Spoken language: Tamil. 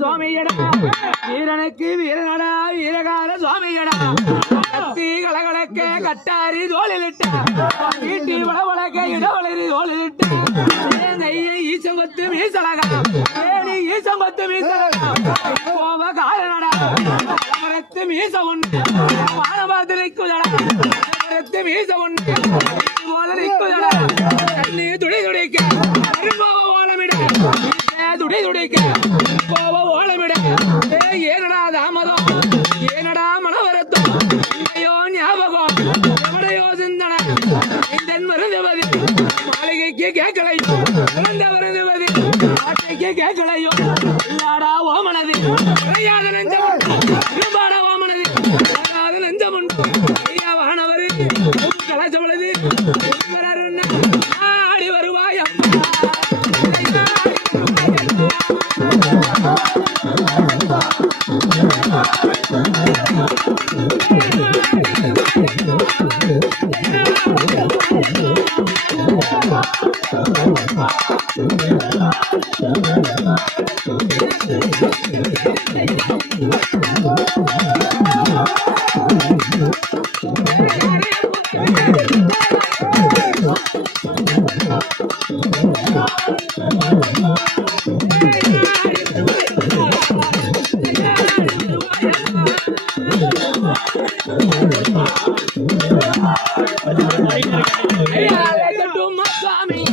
சுவாமியடா வீரனுக்கு வீரனடா வீரகார சுவாமியடா கத்தி கலகலக்க கட்டாரி தோளிலிட்ட வீட்டி வளவளக்க இடவளரி தோளிலிட்ட ஈசம்பத்து மீசலகா ஏடி ஈசம்பத்து மீசலகா கோப காரணடா மரத்து மீச ஒன்று மானபாத்திரிக்குதடா மரத்து மீச ஒன்று போல நிற்குதடா கண்ணி துடை துடைக்க ஓலமிட துடை துடைக்க கோப ஓலமிட ஏனடா தாமதம் ஏனடா மனவரத்தம் ஐயோ ஞாபகம் எவடையோ சிந்தன இந்த மருந்துவதி மாளிகைக்கு கேட்கலையோ இழந்த மருந்துவதி ஆட்டைக்கு கேட்கலையோ இல்லாடா ஓமனது இறையாத நெஞ்சமுண்டாடா ஓமனது இறையாத நெஞ்சமுண்டு ஐயா வானவரு கலாச்சவளது ஆடி வருவாய் Swami